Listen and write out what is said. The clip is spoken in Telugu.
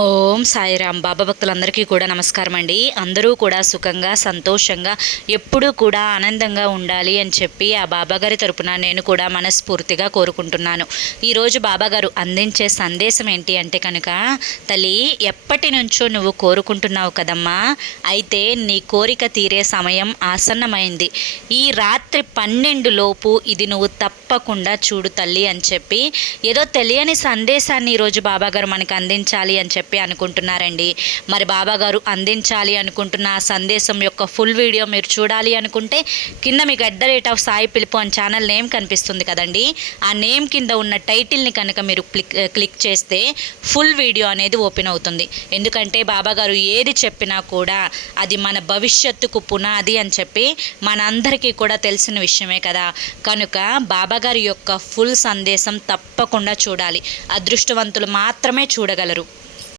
ఓం సాయిరామ్. బాబా భక్తులందరికీ కూడా నమస్కారం అండి. అందరూ కూడా సుఖంగా సంతోషంగా ఎప్పుడూ కూడా ఆనందంగా ఉండాలి అని చెప్పి ఆ బాబాగారి తరపున నేను కూడా మనస్ఫూర్తిగా కోరుకుంటున్నాను. ఈరోజు బాబాగారు అందించే సందేశం ఏంటి అంటే కనుక, తల్లి ఎప్పటి నుంచో నువ్వు కోరుకుంటున్నావు కదమ్మా, అయితే నీ కోరిక తీరే సమయం ఆసన్నమైంది. ఈ రాత్రి 12 లోపు ఇది నువ్వు తప్పకుండా చూడు తల్లి అని చెప్పి ఏదో తెలియని సందేశాన్ని ఈరోజు బాబాగారు మనకు అందించాలి అని చెప్పి అనుకుంటున్నారండి. మరి బాబాగారు అందించాలి అనుకుంటున్న ఆ సందేశం యొక్క ఫుల్ వీడియో మీరు చూడాలి అనుకుంటే కింద మీకు @సాయి పిలుపు అని ఛానల్ నేమ్ కనిపిస్తుంది కదండి. ఆ నేమ్ కింద ఉన్న టైటిల్ని కనుక మీరు క్లిక్ చేస్తే ఫుల్ వీడియో అనేది ఓపెన్ అవుతుంది. ఎందుకంటే బాబాగారు ఏది చెప్పినా కూడా అది మన భవిష్యత్తుకు పునాది అని చెప్పి మనందరికీ కూడా తెలిసిన విషయమే కదా. కనుక బాబాగారి యొక్క ఫుల్ సందేశం తప్పకుండా చూడాలి. అదృష్టవంతులు మాత్రమే చూడగలరు.